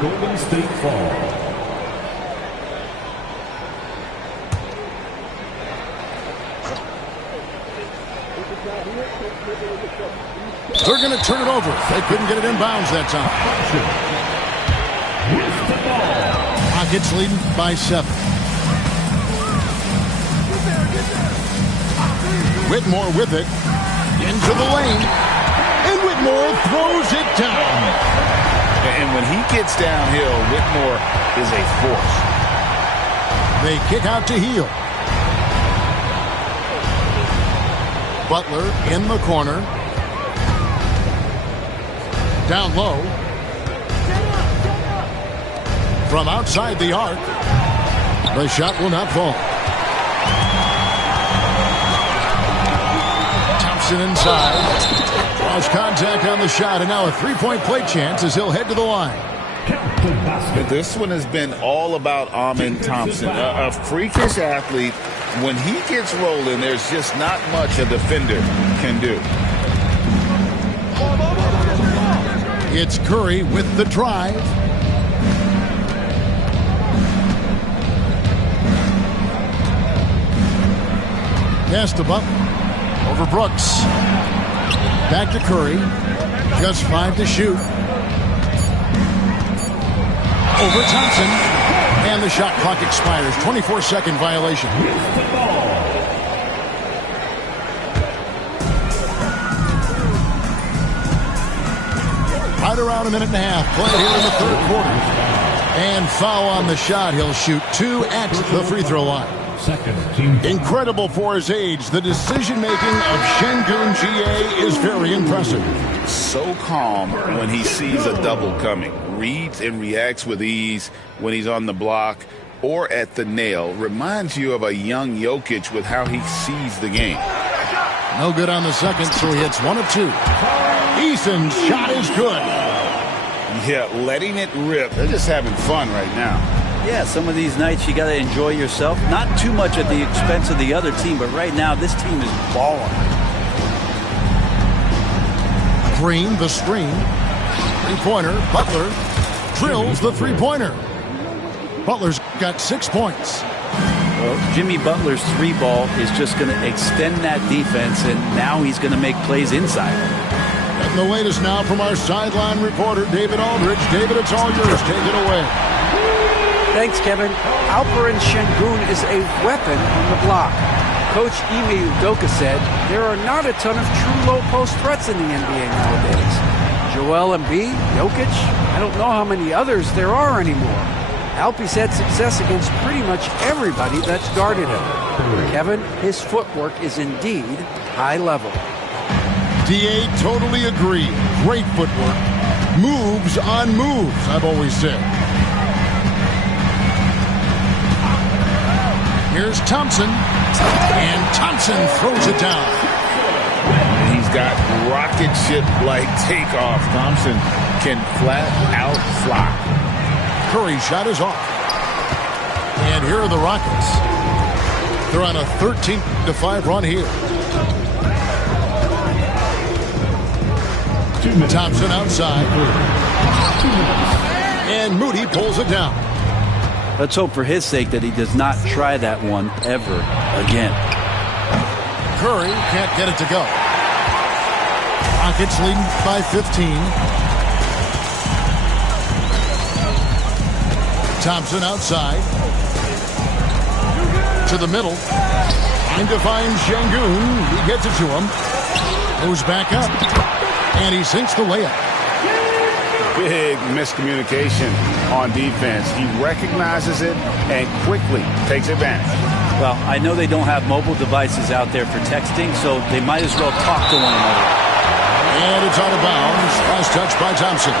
Golden State fall. They're going to turn it over. They couldn't get it inbounds that time. Rockets leading by 7. Whitmore with it. Into the lane. And Whitmore throws it down. And when he gets downhill, Whitmore is a force. They kick out to Hield. Butler in the corner. Down low. From outside the arc. The shot will not fall. Thompson inside. Draws contact on the shot, and now a three-point play chance as he'll head to the line. This one has been all about Amen Thompson, a freakish athlete. When he gets rolling, there's just not much a defender can do. It's Curry with the drive. Pass to Butler. Over Brooks. Back to Curry. Just 5 to shoot. Over Thompson. And the shot clock expires. 24-second violation. Right around a minute and a half. Play here in the third quarter. And foul on the shot. He'll shoot 2 at the free throw line. Incredible for his age. The decision-making of Sengun GA is very impressive. So calm when he sees a double coming. Reads and reacts with ease when he's on the block or at the nail. Reminds you of a young Jokic with how he sees the game. No good on the second, so he hits 1 of 2. Eason's shot is good. Yeah, letting it rip. They're just having fun right now. Yeah, some of these nights you got to enjoy yourself. Not too much at the expense of the other team, but right now this team is balling. Green, the screen. Three-pointer. Butler drills the three-pointer. Butler's got 6 points. Well, Jimmy Butler's 3-ball is just going to extend that defense, and now he's going to make plays inside. And the latest now from our sideline reporter, David Aldridge. David, it's all yours. Take it away. Thanks, Kevin. Alperen Sengun is a weapon on the block. Coach Ime Udoka said there are not a ton of true low-post threats in the NBA nowadays. Joel Embiid, Jokic, I don't know how many others there are anymore. Alpe's had success against pretty much everybody that's guarded him. Kevin, his footwork is indeed high level. DA totally agree. Great footwork. Moves on moves, I've always said. Here's Thompson. And Thompson throws it down. He's got rocket ship-like takeoff. Thompson can flat out fly. Curry's shot is off. And here are the Rockets. They're on a 13-5 run here. Thompson outside. And Moody pulls it down. Let's hope for his sake that he does not try that one ever again. Curry can't get it to go. Rockets leading by 15. Thompson outside. To the middle. Trying to find Sengun. He gets it to him. Moves back up. And he sinks the layup. Big miscommunication on defense. He recognizes it and quickly takes advantage. Well, I know they don't have mobile devices out there for texting, so they might as well talk to one another. And it's out of bounds. Last touch by Thompson.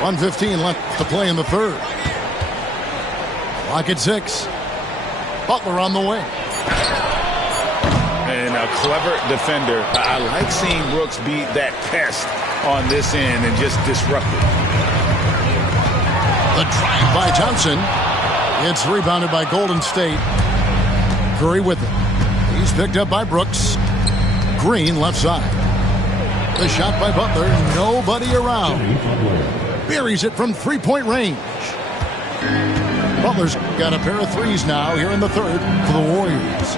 .115 left to play in the third. Clock at 6. Butler on the way. And a clever defender. I like seeing Brooks be that pest on this end and just disrupt it. The drive by Thompson. It's rebounded by Golden State. Curry with it. He's picked up by Brooks. Green left side. The shot by Butler. Nobody around. Buries it from three-point range. Butler's got a pair of threes now here in the third for the Warriors.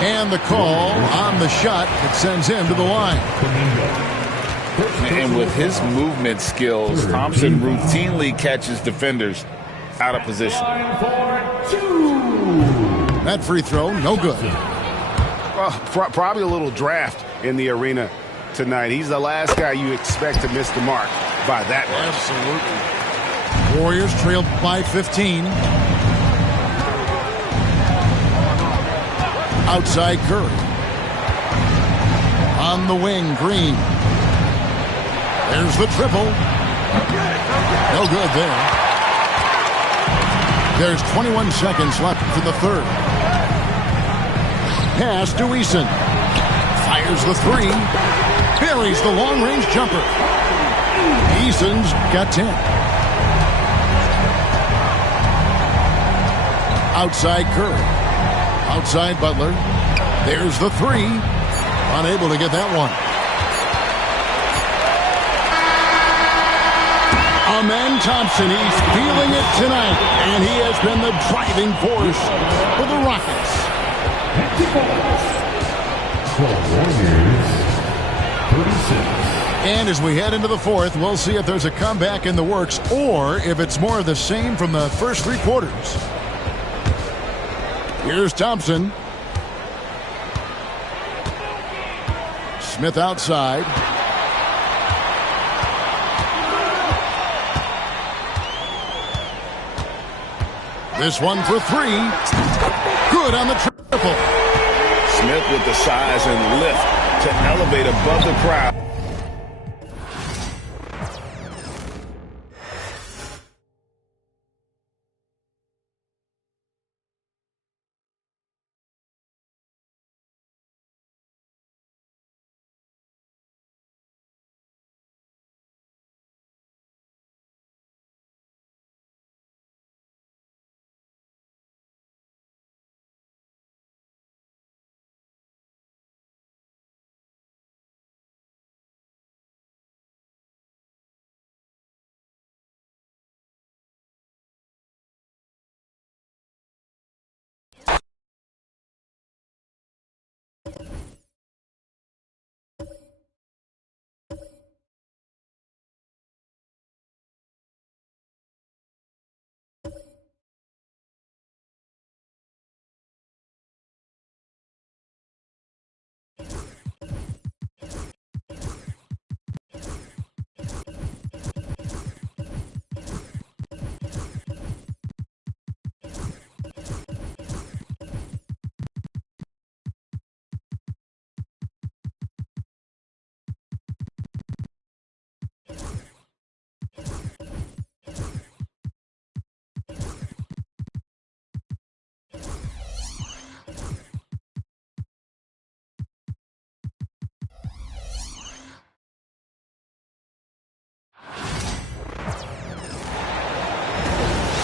And the call on the shot that sends him to the line. And with his movement skills, Thompson routinely catches defenders out of position. That free throw, no good. Well, probably a little draft in the arena tonight. He's the last guy you expect to miss the mark by that much. Absolutely. Warriors trailed by 15. Outside Curry. On the wing, Green. There's the triple. No good there. There's 21 seconds left for the third. Pass to Eason. Fires the three. Buries the long-range jumper. Eason's got 10. Outside Curry. Outside Butler. There's the three. Unable to get that one. Amen Thompson, he's feeling it tonight, and he has been the driving force for the Rockets. And as we head into the fourth, we'll see if there's a comeback in the works or if it's more of the same from the first three quarters. Here's Thompson. Smith outside. This one for three. Good on the triple. Smith with the size and lift to elevate above the crowd.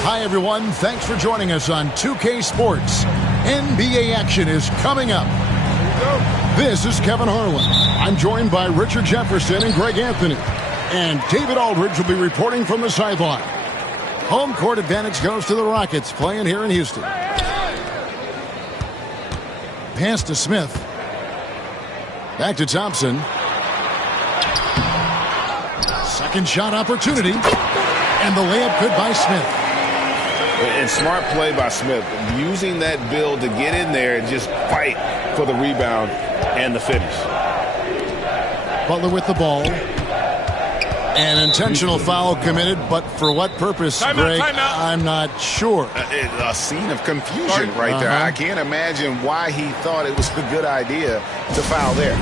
Hi, everyone. Thanks for joining us on 2K Sports. NBA action is coming up. This is Kevin Harlan. I'm joined by Richard Jefferson and Greg Anthony. And David Aldridge will be reporting from the sideline. Home court advantage goes to the Rockets playing here in Houston. Pass to Smith. Back to Thompson. Second shot opportunity. And the layup good by Smith. And smart play by Smith, using that build to get in there and just fight for the rebound and the finish. Butler with the ball. An intentional foul committed, but for what purpose, Greg? I'm not sure. A scene of confusion right there. I can't imagine why he thought it was a good idea to foul there.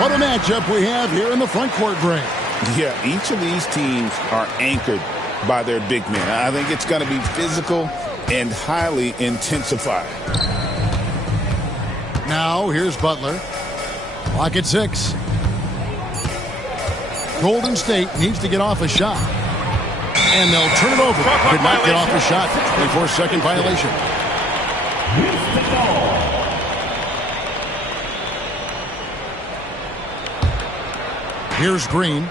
What a matchup we have here in the front court break. Yeah, each of these teams are anchored by their big men. I think it's going to be physical and highly intensified. Now, here's Butler. Clock at 6. Golden State needs to get off a shot. And they'll turn it over. Could not get off a shot. 24-second violation. Here's Green.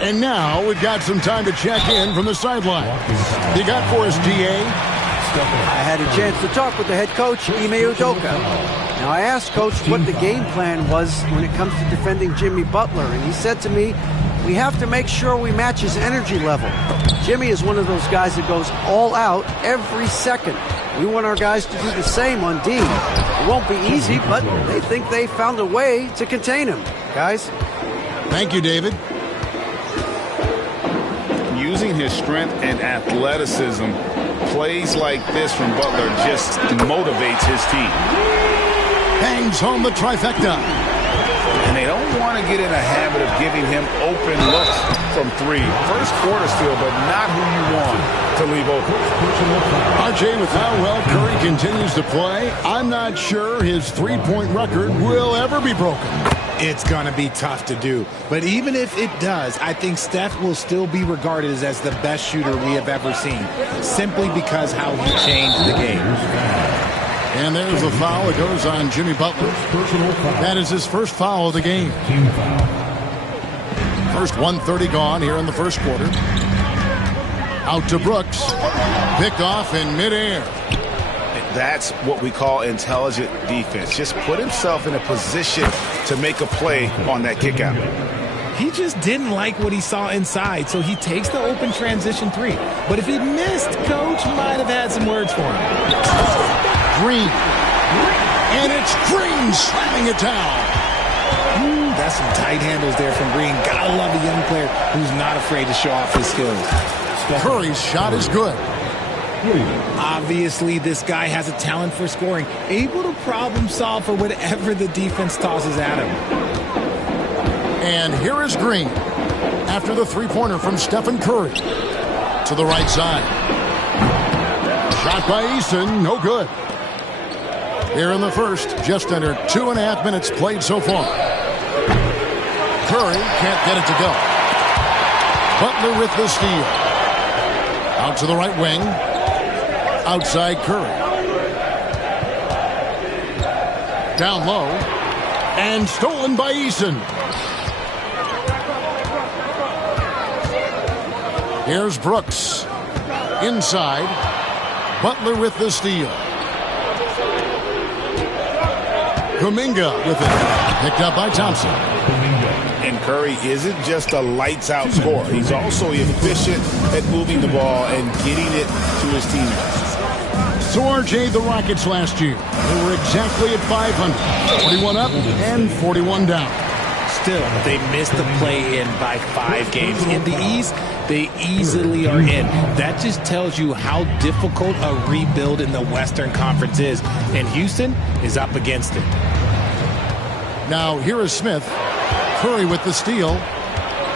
And now we've got some time to check in from the sideline. You got for us, DA? I had a chance to talk with the head coach, Ime Udoka. Now, I asked Coach what the game plan was when it comes to defending Jimmy Butler, and he said to me, we have to make sure we match his energy level. Jimmy is one of those guys that goes all out every second. We want our guys to do the same on D. It won't be easy, but they think they found a way to contain him. Guys? Thank you, David. Using his strength and athleticism, plays like this from Butler just motivates his team. Bangs home the trifecta. And they don't want to get in a habit of giving him open looks from three. First quarter still, but not who you want to leave open. RJ, with how well Curry continues to play, I'm not sure his three-point record will ever be broken. It's going to be tough to do. But even if it does, I think Steph will still be regarded as the best shooter we have ever seen, simply because how he changed the game. And there's the foul. It goes on Jimmy Butler. That is his first foul of the game. First 1:30 gone here in the first quarter. Out to Brooks. Picked off in midair. That's what we call intelligent defense. Just put himself in a position to make a play on that kick out. He just didn't like what he saw inside, so he takes the open transition three. But if he missed, Coach might have had some words for him. Green. And it's Green slamming it down. That's some tight handles there from Green. Gotta love a young player who's not afraid to show off his skills. Curry's shot is good. Obviously, this guy has a talent for scoring, able to problem solve for whatever the defense tosses at him. And here is Green after the three-pointer from Stephen Curry to the right side. Shot by Eason, no good. Here in the first, just under 2.5 minutes played so far. Curry can't get it to go. Butler with the steal. Out to the right wing. Outside Curry. Down low. And stolen by Eason. Here's Brooks. Inside. Butler with the steal. Kuminga with it. Picked up by Thompson. And Curry isn't just a lights-out scorer. He's also efficient at moving the ball and getting it to his teammates. So, RJ, the Rockets last year, they were exactly at 500. 41 up and 41 down. Still, they missed the play-in by 5 games. In the East, they easily are in. That just tells you how difficult a rebuild in the Western Conference is. And Houston is up against it. Now, here is Smith. Curry with the steal.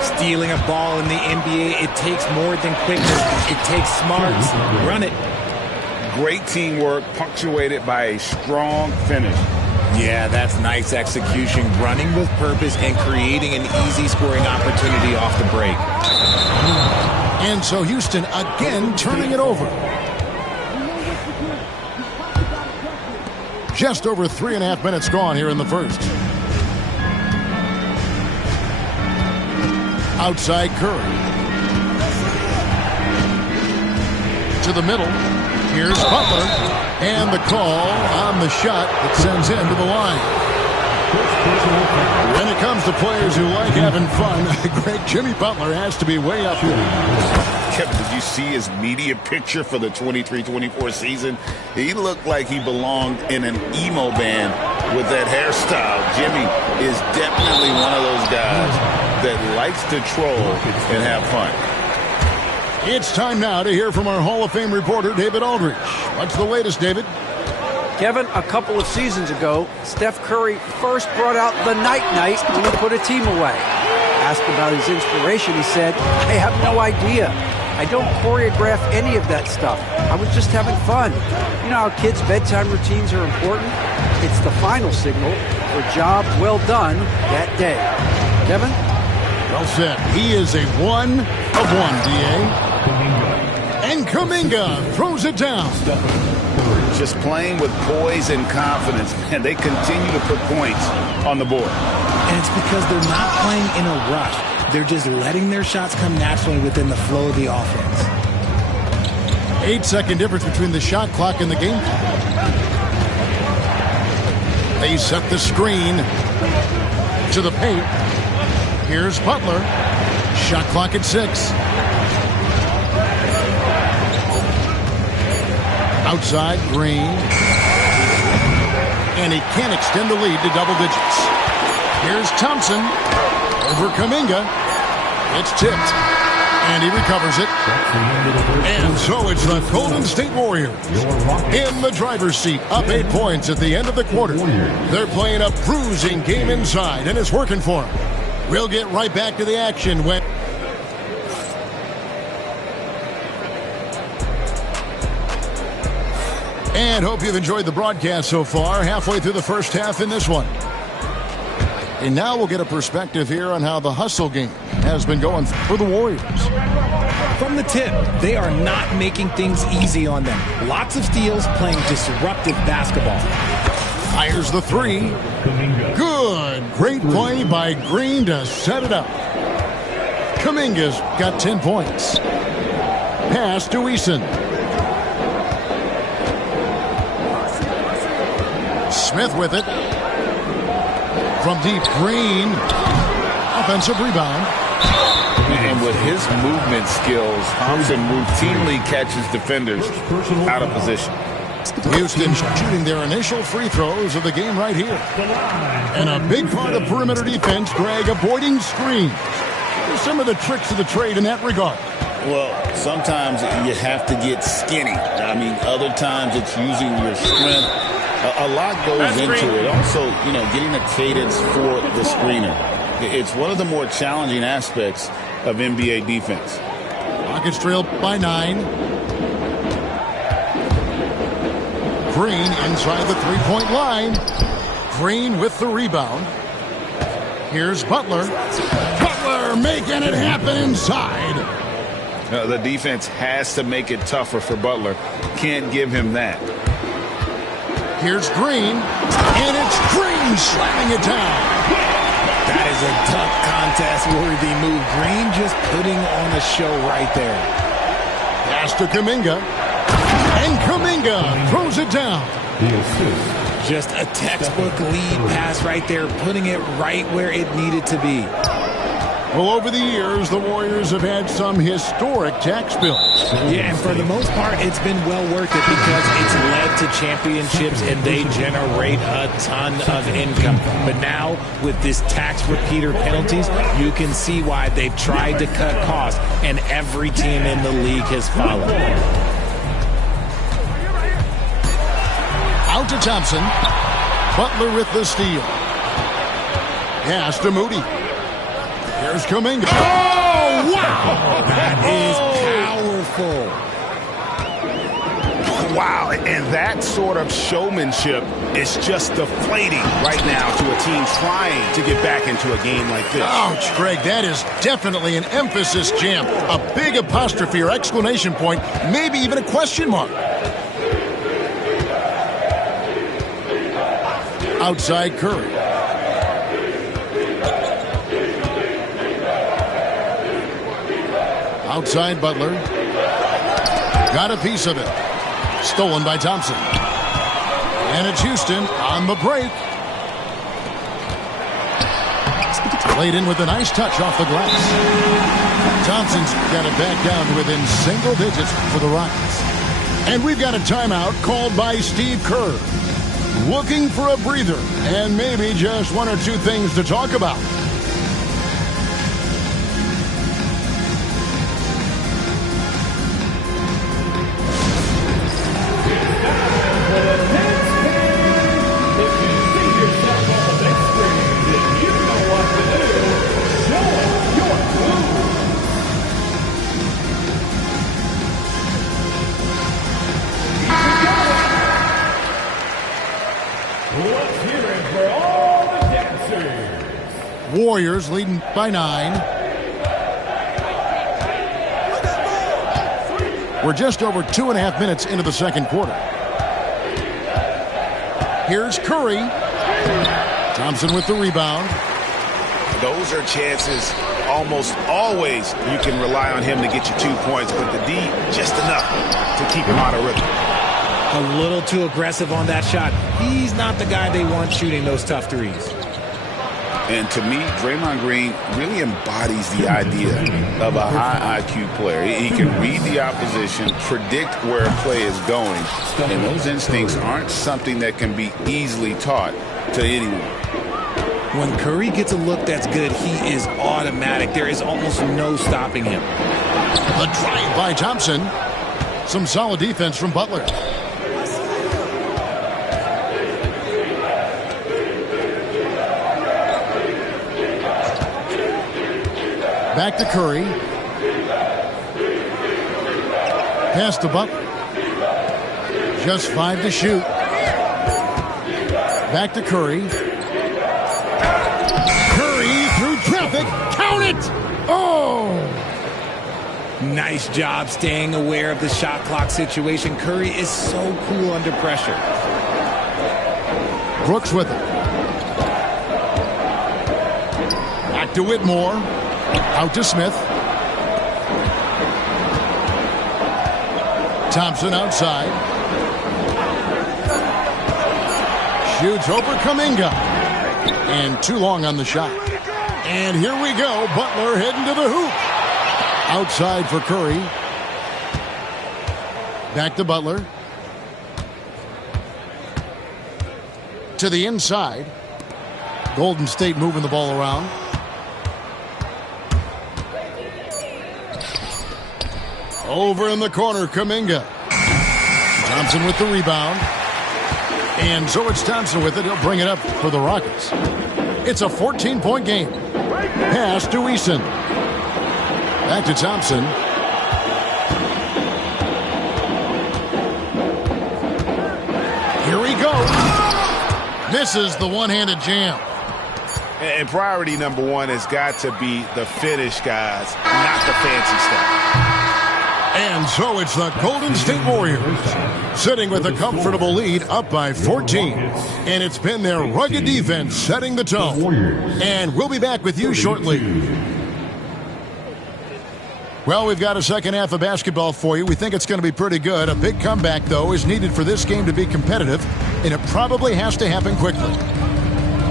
Stealing a ball in the NBA, it takes more than quickness. It takes smarts. Run it. Great teamwork, punctuated by a strong finish. Yeah, that's nice execution. Running with purpose and creating an easy scoring opportunity off the break. And so Houston again turning it over. Just over 3.5 minutes gone here in the first. Outside Curry. To the middle. Here's Butler. And the call on the shot that sends him to the line. When it comes to players who like having fun, great Jimmy Butler has to be way up there. Kevin, did you see his media picture for the 23-24 season? He looked like he belonged in an emo band with that hairstyle. Jimmy is definitely one of those guys that likes to troll and have fun. It's time now to hear from our Hall of Fame reporter, David Aldridge. What's the latest, David? Kevin, a couple of seasons ago, Steph Curry first brought out the night-night when he put a team away. Asked about his inspiration, he said, "I have no idea. I don't choreograph any of that stuff. I was just having fun." You know how kids' bedtime routines are important? It's the final signal for a job well done that day. Kevin? Well said. He is a 1 of 1, D.A. And Kuminga throws it down. Just playing with poise and confidence, and they continue to put points on the board. And it's because they're not playing in a rush. They're just letting their shots come naturally within the flow of the offense. 8-second difference between the shot clock and the game clock. They set the screen to the paint. Here's Butler. Shot clock at 6. Outside, Green. And he can't extend the lead to double digits. Here's Thompson over Kuminga. It's tipped. And he recovers it. And so it's the Golden State Warriors in the driver's seat, up 8 points at the end of the quarter. They're playing a bruising game inside, and it's working for them. We'll get right back to the action when... And hope you've enjoyed the broadcast so far. Halfway through the first half in this one. And now we'll get a perspective here on how the hustle game has been going for the Warriors. From the tip, they are not making things easy on them. Lots of steals, playing disruptive basketball. Fires the 3. Good. Great play by Green to set it up. Kuminga's got 10 points. Pass to Eason. Smith with it. From deep, Green. Offensive rebound. And with his movement skills, Thompson routinely catches defenders out of position. Houston shooting their initial free throws of the game right here. And a big part of perimeter defense, Greg, avoiding screens. Some of the tricks of the trade in that regard. Well, sometimes you have to get skinny. I mean, other times it's using your strength. A lot goes into it. Also, you know, getting a cadence for the screener. It's one of the more challenging aspects of NBA defense. Rockets trail by 9. Green inside the three-point line. Green with the rebound. Here's Butler. Butler making it happen inside. The defense has to make it tougher for Butler. Can't give him that. Here's Green. And it's Green slamming it down. That is a tough contest-worthy move. Green just putting on a show right there. Pass to Kuminga. And Kuminga throws it down. Just a textbook lead pass right there, putting it right where it needed to be. Well, over the years, the Warriors have had some historic tax bills. Yeah, and for the most part, it's been well worth it because it's led to championships and they generate a ton of income. But now, with this tax repeater penalties, you can see why they've tried to cut costs, and every team in the league has followed. Out to Thompson. Butler with the steal. Pass to Moody. Here's Kuminga. Oh, wow! That is powerful. Wow, and that sort of showmanship is just deflating right now to a team trying to get back into a game like this. Ouch, Greg, that is definitely an emphasis jam. A big apostrophe or exclamation point, maybe even a question mark. Outside Curry. Outside Butler. Got a piece of it. Stolen by Thompson. And it's Houston on the break. Played in with a nice touch off the glass. Thompson's got it back down to within single digits for the Rockets. And we've got a timeout called by Steve Kerr. Looking for a breather and maybe just one or two things to talk about. Warriors leading by 9. We're just over 2.5 minutes into the second quarter. Here's Curry. Thompson with the rebound. Those are chances almost always you can rely on him to get you 2 points, but the D just enough to keep him out of rhythm. A little too aggressive on that shot. He's not the guy they want shooting those tough threes. And to me, Draymond Green really embodies the idea of a high IQ player. He can read the opposition, predict where a play is going, and those instincts aren't something that can be easily taught to anyone. When Curry gets a look that's good, he is automatic. There is almost no stopping him. The drive by Thompson. Some solid defense from Butler. Back to Curry. Pass to Butler. Just 5 to shoot. Back to Curry. Curry through traffic. Count it! Oh! Nice job staying aware of the shot clock situation. Curry is so cool under pressure. Brooks with it. Back to Whitmore. Out to Smith. Thompson outside. Shoots over Kuminga. And too long on the shot. And here we go. Butler heading to the hoop. Outside for Curry. Back to Butler. To the inside. Golden State moving the ball around. Over in the corner, Kuminga. Thompson with the rebound. And so it's Thompson with it. He'll bring it up for the Rockets. It's a 14-point game. Pass to Eason. Back to Thompson. Here he goes. Misses the one-handed jam. And priority number one has got to be the finish, guys, not the fancy stuff. And so it's the Golden State Warriors sitting with a comfortable lead up by 14. And it's been their rugged defense setting the tone. And we'll be back with you shortly. Well, we've got a second half of basketball for you. We think it's going to be pretty good. A big comeback, though, is needed for this game to be competitive, and it probably has to happen quickly.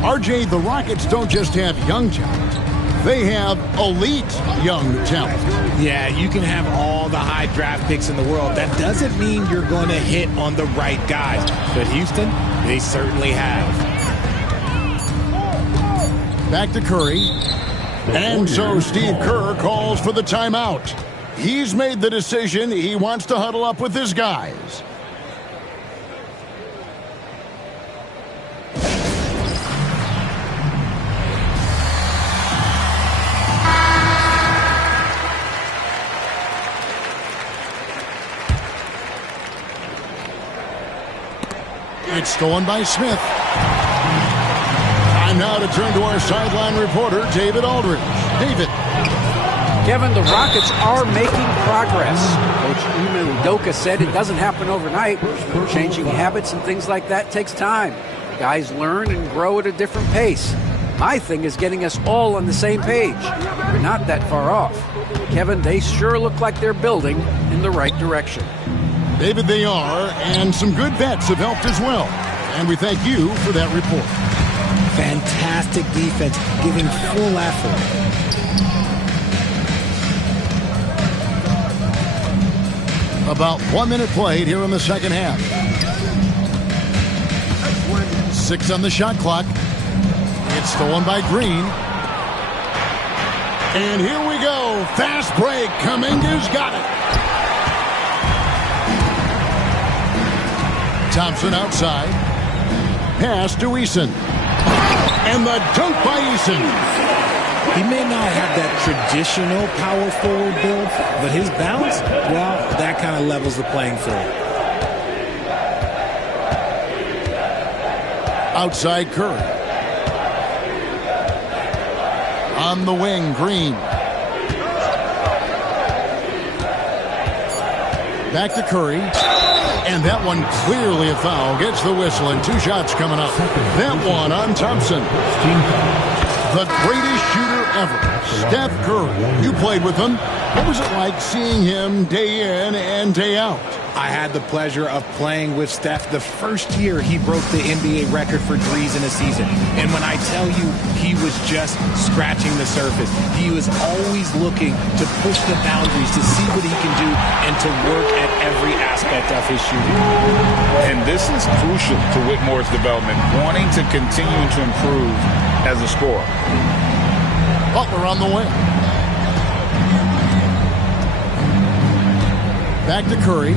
RJ, the Rockets don't just have young talent. They have elite young talent. Yeah, you can have all the high draft picks in the world. That doesn't mean you're going to hit on the right guys. But Houston, they certainly have. Back to Curry. And so Steve Kerr calls for the timeout. He's made the decision. He wants to huddle up with his guys. It's stolen by Smith. Time now to turn to our sideline reporter, David Aldridge. David. Kevin, the Rockets are making progress. Coach Ime Udoka said it doesn't happen overnight. Changing habits and things like that takes time. Guys learn and grow at a different pace. My thing is getting us all on the same page. We're not that far off. Kevin, they sure look like they're building in the right direction. David, they are, and some good vets have helped as well. And we thank you for that report. Fantastic defense, giving full effort. About 1 minute played here in the second half. 6 on the shot clock. It's stolen by Green. And here we go. Fast break. Kuminga's got it. Thompson outside. Pass to Eason. And the dunk by Eason. He may not have that traditional power forward build, but his bounce, well, that kind of levels the playing field. Outside Curry. On the wing, Green. Back to Curry. And that one clearly a foul. Gets the whistle and 2 shots coming up. That one on Thompson. The greatest shooter ever, Steph Curry. You played with him. What was it like seeing him day in and day out? I had the pleasure of playing with Steph the first year he broke the NBA record for threes in a season. And when I tell you he was just scratching the surface, he was always looking to push the boundaries, to see what he can do, and to work at every aspect of his shooting. And this is crucial to Whitmore's development, wanting to continue to improve as a scorer. Butler on the wing. Back to Curry.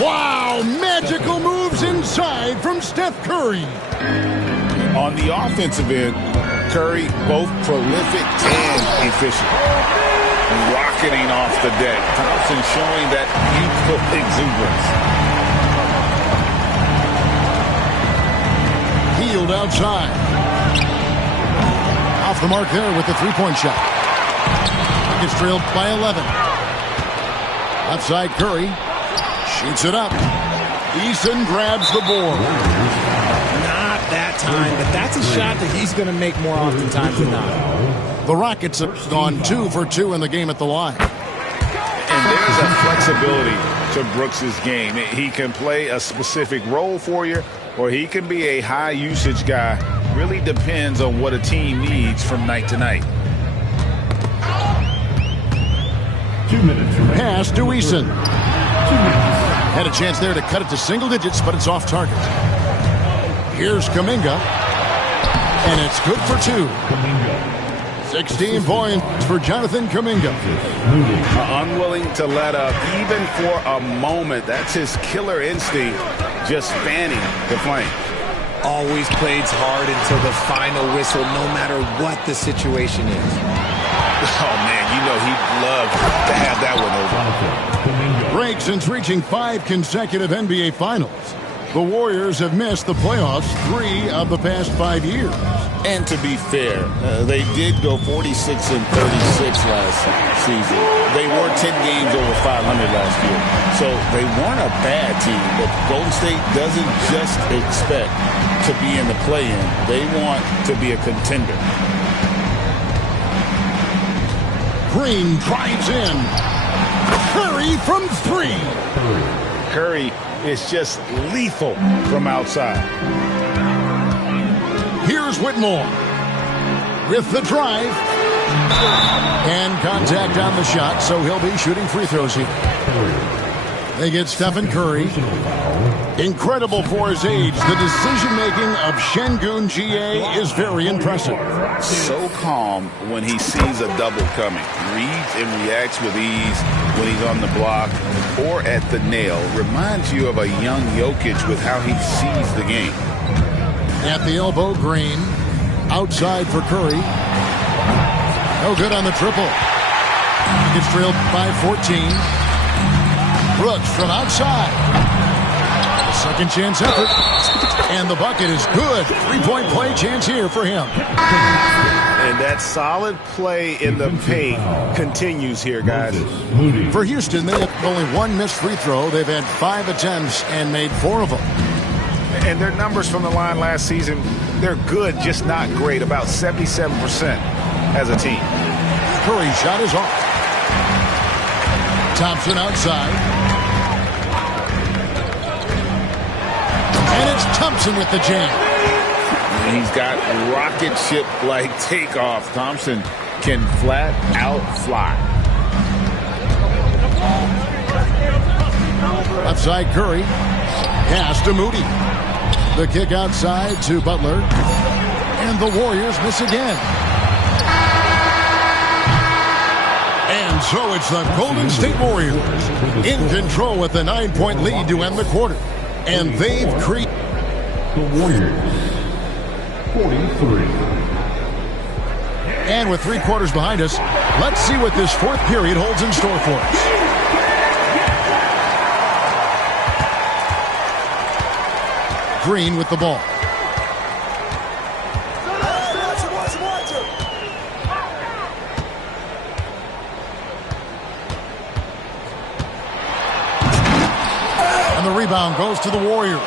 Wow, magical moves inside from Steph Curry. On the offensive end, Curry both prolific and efficient. Rocketing off the deck. Thompson showing that youthful exuberance. Healed outside. Off the mark there with the three-point shot. Gets trailed by 11. Outside Curry. Shoots it up. Eason grabs the board. Not that time, but that's a shot that he's going to make more oftentimes than not. The Rockets have gone 2 for 2 in the game at the line. And there's a flexibility to Brooks' game. He can play a specific role for you, or he can be a high-usage guy. Really depends on what a team needs from night to night. 2 minutes. Pass to Eason. Had a chance there to cut it to single digits, but it's off target. Here's Kuminga. And it's good for 2. 16 points for Jonathan Kuminga. Unwilling to let up even for a moment. That's his killer instinct, just fanning the flame. Always plays hard until the final whistle, no matter what the situation is. Oh, man, you know he'd love to have that one over. Break since reaching 5 consecutive NBA Finals. The Warriors have missed the playoffs 3 of the past 5 years. And to be fair, they did go 46 and 36 last season. They were 10 games over 500 last year. So they weren't a bad team, but Golden State doesn't just expect to be in the play-in. They want to be a contender. Green drives in. Curry from 3. Curry is just lethal from outside. Here's Whitmore with the drive. And contact on the shot, so he'll be shooting free throws here. They get Stephen Curry. Incredible for his age. The decision-making of Şengün GA is very impressive. So calm when he sees a double coming. Reads and reacts with ease when he's on the block or at the nail. Reminds you of a young Jokic with how he sees the game. At the elbow, Green. Outside for Curry. No good on the triple. Gets trailed by 14. Brooks from outside. Second chance effort. And the bucket is good. 3-point play chance here for him. And that solid play in the paint continues here, guys. For Houston, they have only 1 missed free throw. They've had 5 attempts and made 4 of them. And their numbers from the line last season, they're good, just not great. About 77% as a team. Curry shot is off. Thompson outside. And it's Thompson with the jam. He's got rocket ship-like takeoff. Thompson can flat out fly. Outside Curry. Pass to Moody. The kick outside to Butler. And the Warriors miss again. And so it's the Golden State Warriors in control with a 9-point lead to end the quarter. And they've created The Warriors, 43. And with 3 quarters behind us, let's see what this 4th period holds in store for us. Green with the ball. And the rebound goes to the Warriors.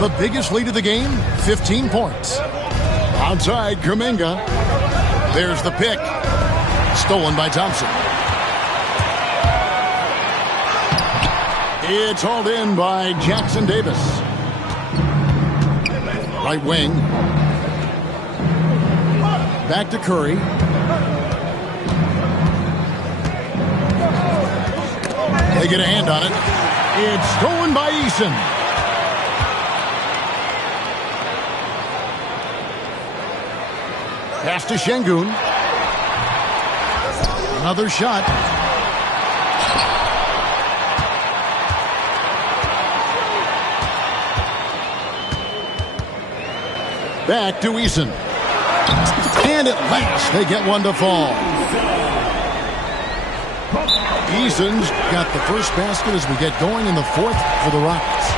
The biggest lead of the game, 15 points. Outside, Kuminga. There's the pick. Stolen by Thompson. It's hauled in by Jackson Davis. Right wing. Back to Curry. They get a hand on it. It's stolen by Eason. Pass to Şengün. Another shot. Back to Eason. And at last, they get one to fall. Eason's got the first basket as we get going in the fourth for the Rockets.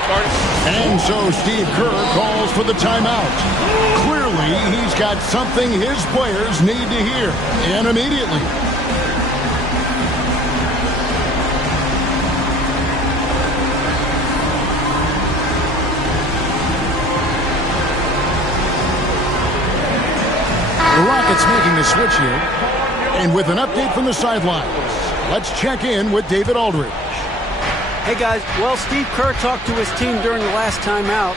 And so Steve Kerr calls for the timeout. Clearly, he's got something his players need to hear. And immediately. The Rockets making a switch here. And with an update from the sidelines, let's check in with David Aldridge. Hey, guys. Well, Steve Kerr talked to his team during the last timeout.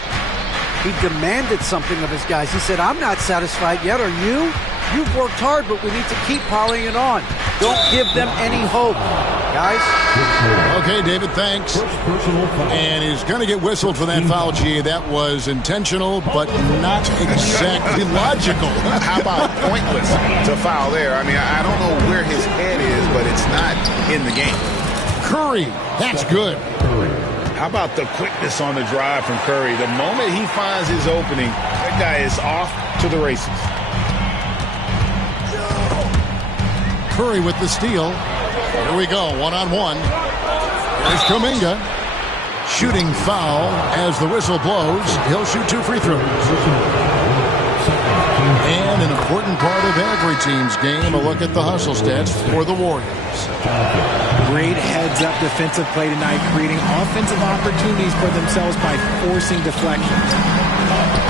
He demanded something of his guys. He said, I'm not satisfied yet. Are you? You've worked hard, but we need to keep piling it on. Don't give them any hope, guys. Okay, David, thanks. And he's going to get whistled for that foul, G. That was intentional, but not exactly logical. How about pointless to foul there? I mean, I don't know where his head is, but it's not in the game. Curry, that's good. How about the quickness on the drive from Curry? The moment he finds his opening, that guy is off to the races. Curry with the steal. Here we go, one-on-one. There's Kuminga. Shooting foul as the whistle blows. He'll shoot 2 free throws. And an important part of every team's game, a look at the hustle stats for the Warriors. Great heads-up defensive play tonight, creating offensive opportunities for themselves by forcing deflections.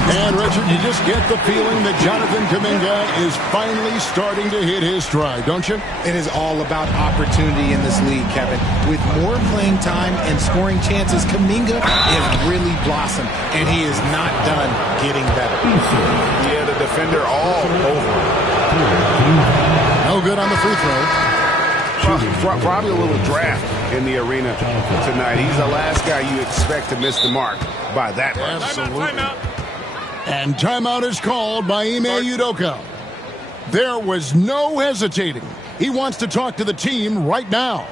And, Richard, you just get the feeling that Jonathan Kuminga is finally starting to hit his stride, don't you? It is all about opportunity in this league, Kevin. With more playing time and scoring chances, Kuminga has really blossomed, and he is not done getting better. Yeah, the defender all over. No good on the free throw. Probably a little draft in the arena tonight. He's the last guy you expect to miss the mark by that much. Absolutely. And timeout is called by Ime Udoka. There was no hesitating. He wants to talk to the team right now.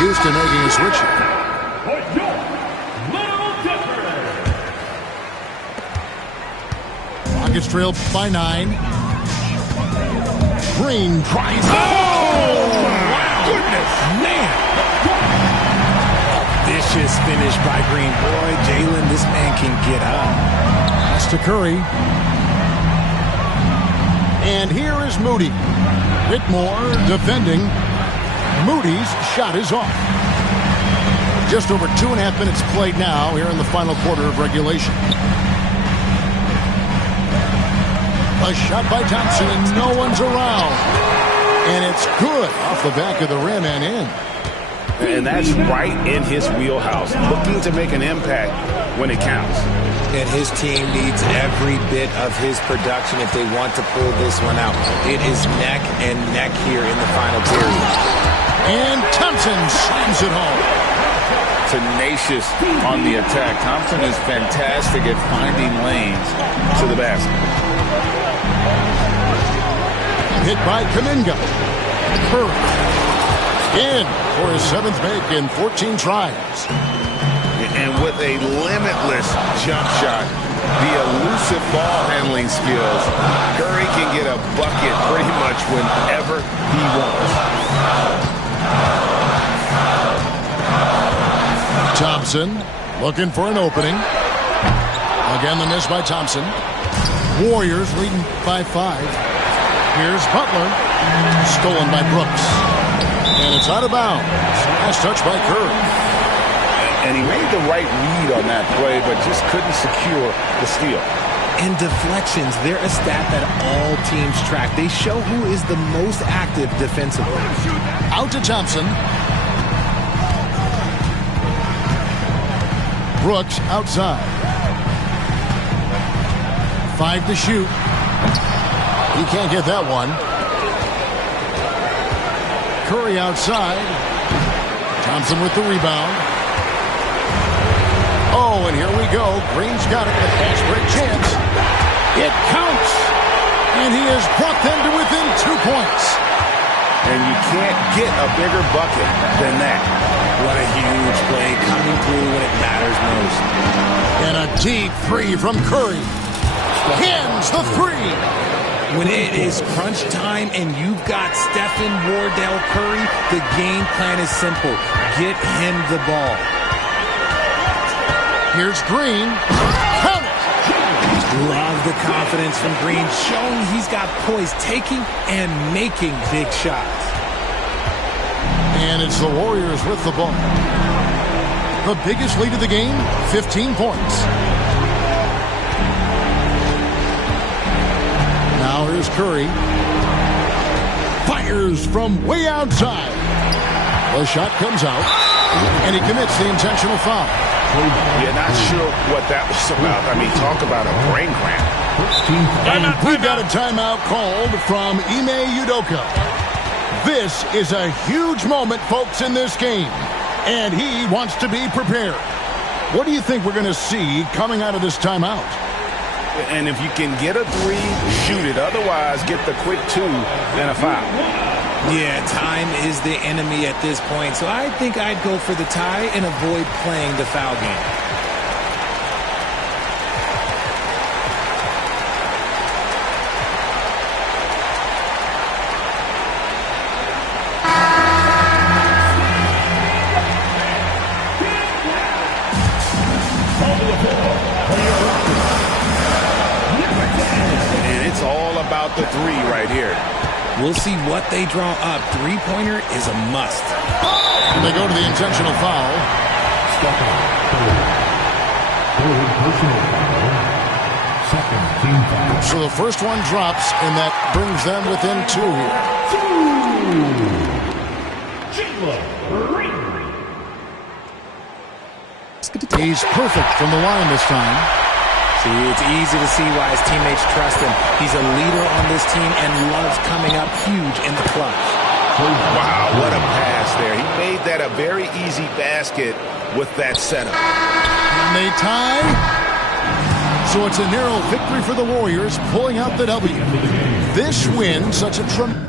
Houston making a switch. Rockets trail by 9. Green tries. Oh! Wow! Goodness, man! Vicious finish by Green. Boy, Jalen, this man can get up. Pass to Curry. And here is Moody. Whitmore defending. Moody's shot is off. Just over 2.5 minutes played now here in the final quarter of regulation. A shot by Thompson and no one's around. And it's good off the back of the rim and in. And that's right in his wheelhouse, looking to make an impact when it counts. And his team needs every bit of his production if they want to pull this one out. It is neck and neck here in the final period. And Thompson slams it home. Tenacious on the attack. Thompson is fantastic at finding lanes to the basket. Hit by Kuminga. Curry. In for his 7th make in 14 tries. And with a limitless jump shot, the elusive ball handling skills, Curry can get a bucket pretty much whenever he wants. Thompson looking for an opening. Again, the miss by Thompson. Warriors leading by 5. Here's Butler. Stolen by Brooks. And it's out of bounds. Last touch by Curry. And he made the right read on that play, but just couldn't secure the steal. And deflections, they're a stat that all teams track. They show who is the most active defensively. Out to Thompson. Brooks outside. 5 to shoot. He can't get that one. Curry outside. Thompson with the rebound. Oh, and here we go. Green's got it. The fast break chance. It counts. And he has brought them to within 2 points. And you can't get a bigger bucket than that. What a huge play coming through when it matters most. And a deep 3 from Curry. Hins the 3. When it is crunch time and you've got Stephen Wardell Curry, the game plan is simple. Get him the ball. Here's Green. Count it. Love the confidence from Green, showing he's got poise, taking and making big shots. And it's the Warriors with the ball. The biggest lead of the game, 15 points. Now here's Curry. Fires from way outside. The shot comes out, and he commits the intentional foul. You're not sure what that was about. I mean, talk about a brain cramp. And we've got a timeout called from Ime Udoka. This is a huge moment, folks, in this game. And he wants to be prepared. What do you think we're going to see coming out of this timeout? And if you can get a 3, shoot it. Otherwise, get the quick 2 and a foul. Yeah, time is the enemy at this point, so I think I'd go for the tie and avoid playing the foul game. And it's all about the 3 right here. We'll see what they draw up. Three-pointer is a must. And they go to the intentional foul. Second team foul. So the first one drops, and that brings them within 2 here. He's perfect from the line this time. See, it's easy to see why his teammates trust him. He's a leader on this team and loves coming up huge in the clutch. Wow, what a pass there. He made that a very easy basket with that setup. And they tie. So it's a narrow victory for the Warriors, pulling out the W. This win, such a tremendous...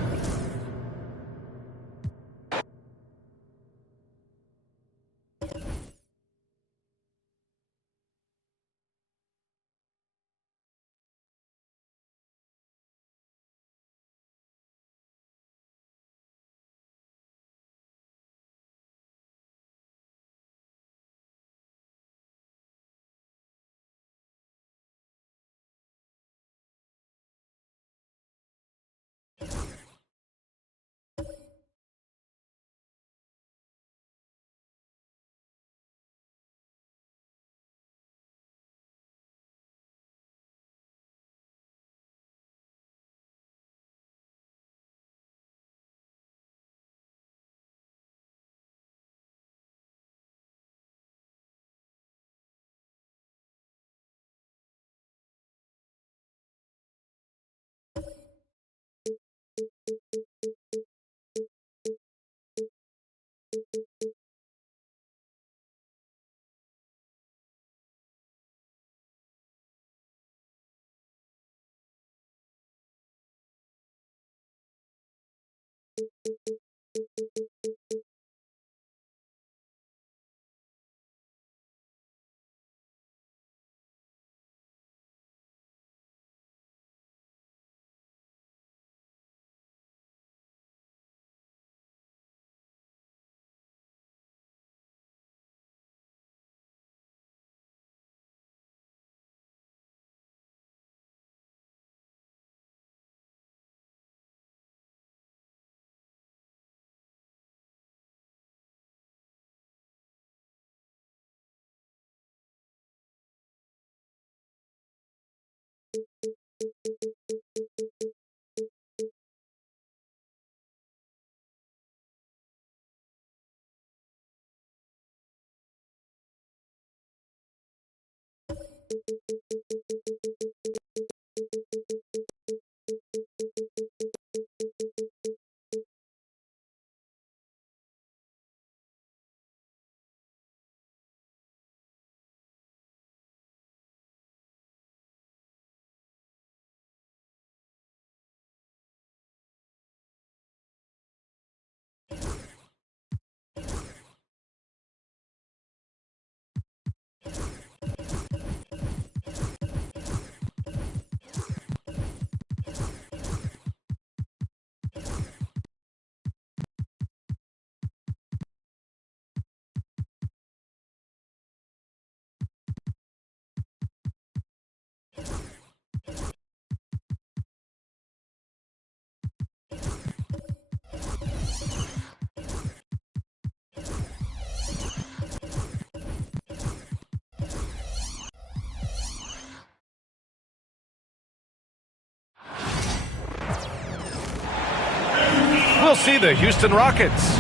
We'll see the Houston Rockets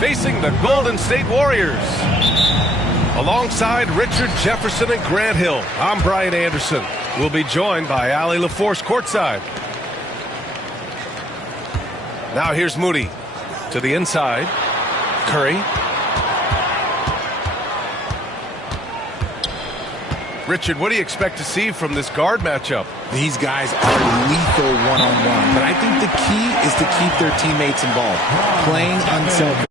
facing the Golden State Warriors. Alongside Richard Jefferson and Grant Hill, I'm Brian Anderson. We'll be joined by Allie LaForce courtside. Now here's Moody to the inside. Curry. Richard, what do you expect to see from this guard matchup? These guys are lethal one-on-one, but I think the key is to keep their teammates involved, playing unselfish.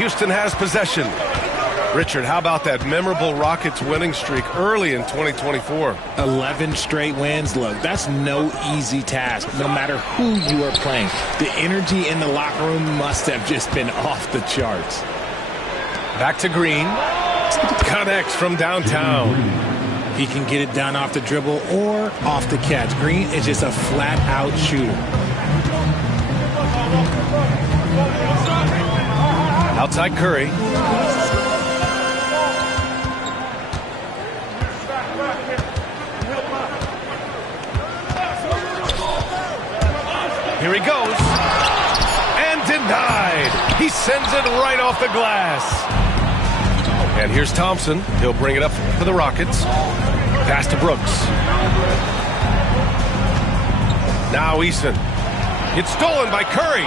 Houston has possession. Richard, how about that memorable Rockets winning streak early in 2024? 11 straight wins. Look, that's no easy task, no matter who you are playing. The energy in the locker room must have just been off the charts. Back to Green. Connects from downtown. He can get it done off the dribble or off the catch. Green is just a flat-out shooter. Outside Curry. Here he goes. And denied. He sends it right off the glass. And here's Thompson. He'll bring it up for the Rockets. Pass to Brooks. Now Eason. It's stolen by Curry.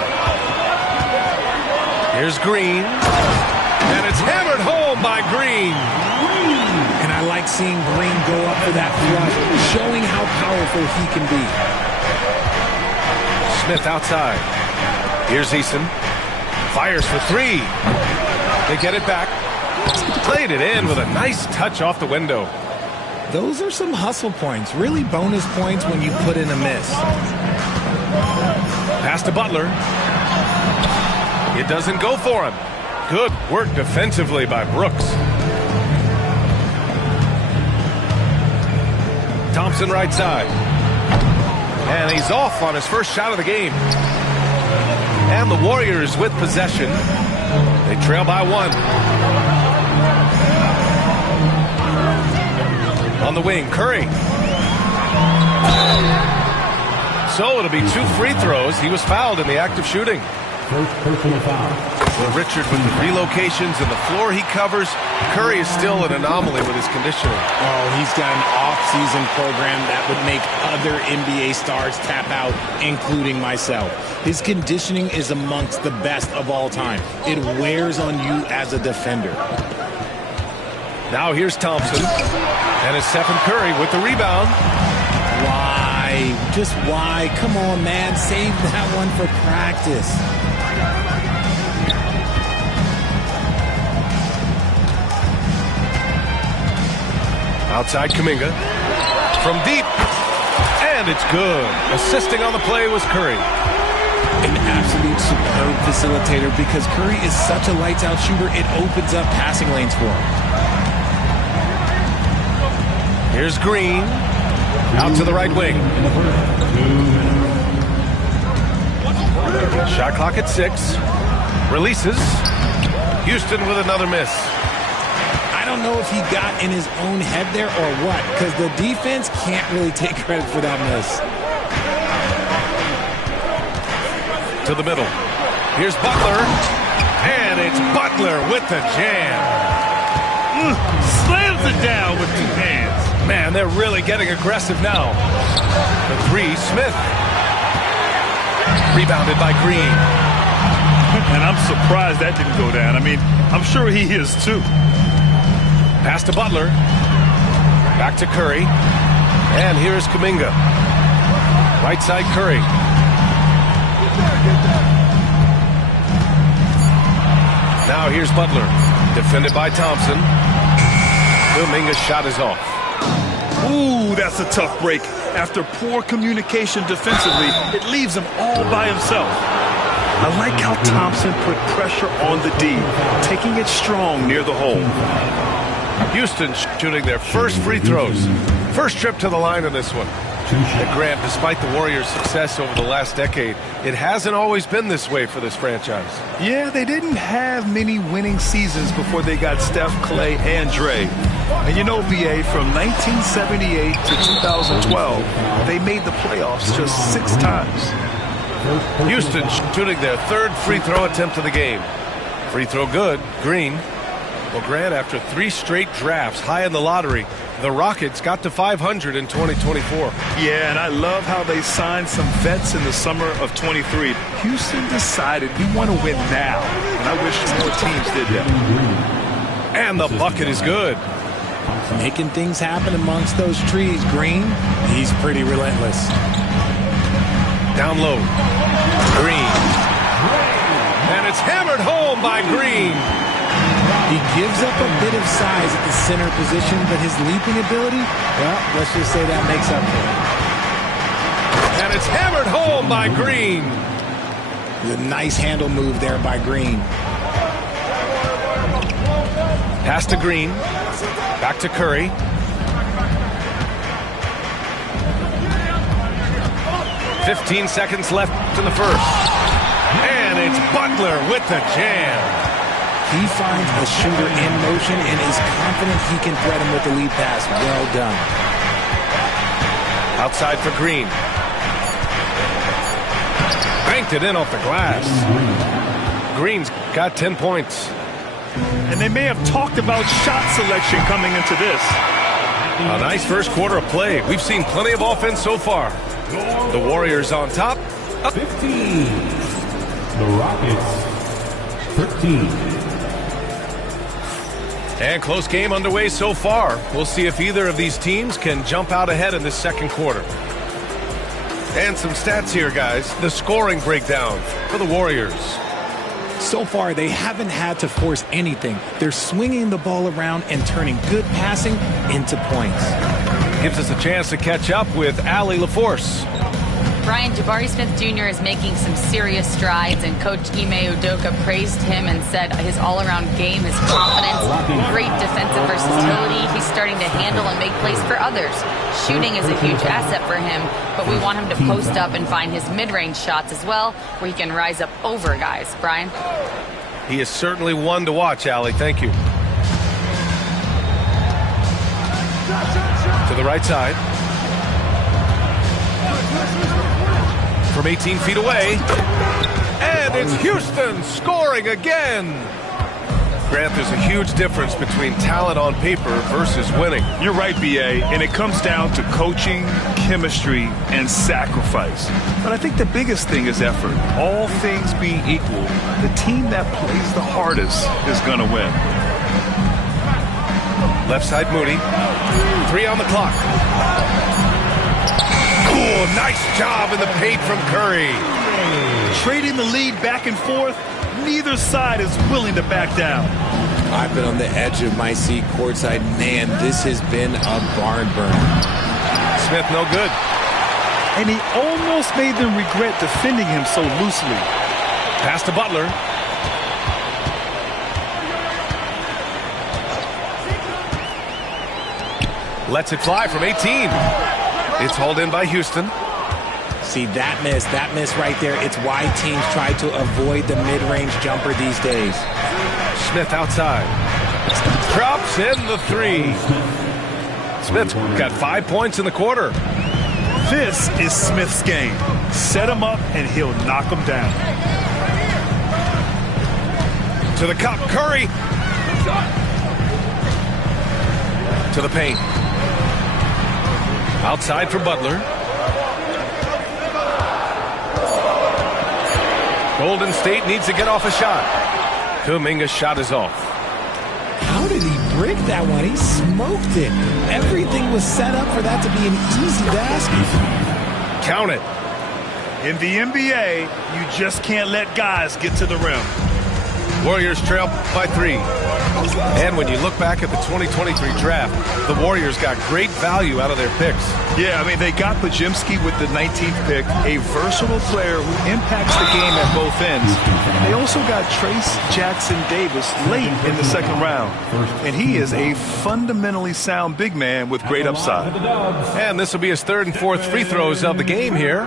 Here's Green. And it's hammered home by Green. I like seeing Green go up for that flush, showing how powerful he can be. Smith outside. Here's Eason. Fires for three. They get it back. Played it in with a nice touch off the window. Those are some hustle points, really bonus points when you put in a miss. Pass to Butler. It doesn't go for him. Good work defensively by Brooks. Thompson right side. And he's off on his first shot of the game. And the Warriors with possession. They trail by one. On the wing, Curry. So it'll be 2 free throws. He was fouled in the act of shooting. First personal foul. Well, Richard, with the relocations and the floor he covers, Curry is still an anomaly with his conditioning. Oh, he's got an off-season program that would make other NBA stars tap out, including myself. His conditioning is amongst the best of all time. It wears on you as a defender. Now here's Thompson. And it's Stephen Curry with the rebound. Why? Just why? Come on, man. Save that one for practice. Outside Kuminga. From deep. And it's good. Assisting on the play was Curry. An absolute superb facilitator because Curry is such a lights-out shooter, it opens up passing lanes for him. Here's Green. Out to the right wing. Shot clock at 6. Releases. Houston with another miss. I don't know if he got in his own head there or what, because the defense can't really take credit for that miss. To the middle. Here's Butler. And it's Butler with the jam. Slams it down with 2 hands. Man, they're really getting aggressive now. The 3, Smith. Rebounded by Green. And I'm surprised that didn't go down. I mean, I'm sure he is too. Pass to Butler. Back to Curry. And here's Kuminga. Right side Curry. Now here's Butler. Defended by Thompson. Kuminga's shot is off. Ooh, that's a tough break. After poor communication defensively, it leaves him all by himself. I like how Thompson put pressure on the D, taking it strong near the hole. Houston shooting their first free throws. First trip to the line in this one. And Grant, despite the Warriors' success over the last decade, it hasn't always been this way for this franchise. Yeah, they didn't have many winning seasons before they got Steph, Clay, and Dre. And you know, BA, from 1978 to 2012, they made the playoffs just 6 times. Houston shooting their 3rd free throw attempt of the game. Free throw good. Green. Well, Grant, after 3 straight drafts high in the lottery, the Rockets got to 500 in 2024. Yeah, and I love how they signed some vets in the summer of 23. Houston decided we want to win now, and I wish more teams did that. And the bucket is good. Making things happen amongst those trees. Green, he's pretty relentless. Down low. Green. And it's hammered home by Green. He gives up a bit of size at the center position, but his leaping ability, well, let's just say that makes up for it. And it's hammered home by Green. The nice handle move there by Green. Pass to Green. Back to Curry. "15 seconds left in the first. And it's Butler with the jam. He finds a shooter in motion and is confident he can thread him with the lead pass. Well done. Outside for Green. Banked it in off the glass. Green's got 10 points. And they may have talked about shot selection coming into this. A nice first quarter of play. We've seen plenty of offense so far. The Warriors on top. 15. The Rockets 13. And close game underway so far. We'll see if either of these teams can jump out ahead in this second quarter. And some stats here, guys. The scoring breakdown for the Warriors. So far, they haven't had to force anything. They're swinging the ball around and turning good passing into points. Gives us a chance to catch up with Allie LaForce. Brian, Jabari Smith Jr. is making some serious strides, and Coach Ime Udoka praised him and said his all-around game, his confidence, great defensive versatility. He's starting to handle and make plays for others. Shooting is a huge asset for him, but we want him to post up and find his mid-range shots as well, where he can rise up over guys. Brian? He is certainly one to watch, Allie. Thank you. To the right side. From 18 feet away. And it's Houston scoring again. Grant, there's a huge difference between talent on paper versus winning. You're right, B.A., and it comes down to coaching, chemistry, and sacrifice. But I think the biggest thing is effort. All things being equal, the team that plays the hardest is going to win. Left side, Moody. 3 on the clock. Cool, nice job in the paint from Curry. Trading the lead back and forth, neither side is willing to back down. I've been on the edge of my seat courtside. Man, this has been a barn burner. Smith no good. And he almost made them regret defending him so loosely. Pass to Butler. Lets it fly from 18. It's hauled in by Houston. See, that miss right there. It's why teams try to avoid the mid-range jumper these days. Smith outside. Drops in the 3. Smith's got 5 points in the quarter. This is Smith's game. Set him up and he'll knock him down. To the cup, Curry. To the paint. Outside for Butler. Golden State needs to get off a shot. Kuminga's shot is off. How did he break that one? He smoked it. Everything was set up for that to be an easy basket. Count it. In the NBA, you just can't let guys get to the rim. Warriors trail by 3. And when you look back at the 2023 draft, the Warriors got great value out of their picks. Yeah, I mean, they got Podziemski with the 19th pick, a versatile player who impacts the game at both ends. They also got Trace Jackson-Davis late in the second round. And he is a fundamentally sound big man with great upside. And this will be his 3rd and 4th free throws of the game here.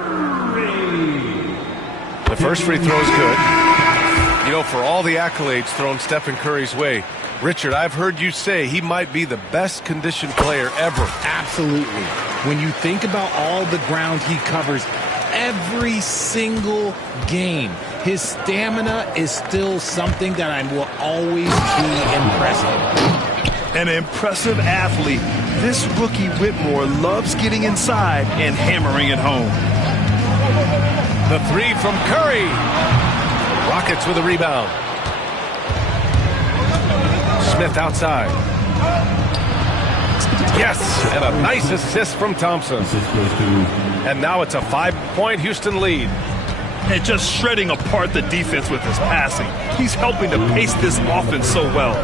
The first free throw is good. You know, for all the accolades thrown Stephen Curry's way, Richard, I've heard you say he might be the best conditioned player ever. Absolutely. When you think about all the ground he covers every single game, his stamina is still something that I will always be impressed with. An impressive athlete. This rookie Whitmore loves getting inside and hammering it home. The 3 from Curry. Rockets with a rebound. Smith outside. Yes, and a nice assist from Thompson. And now it's a 5-point Houston lead. And just shredding apart the defense with his passing. He's helping to pace this offense so well.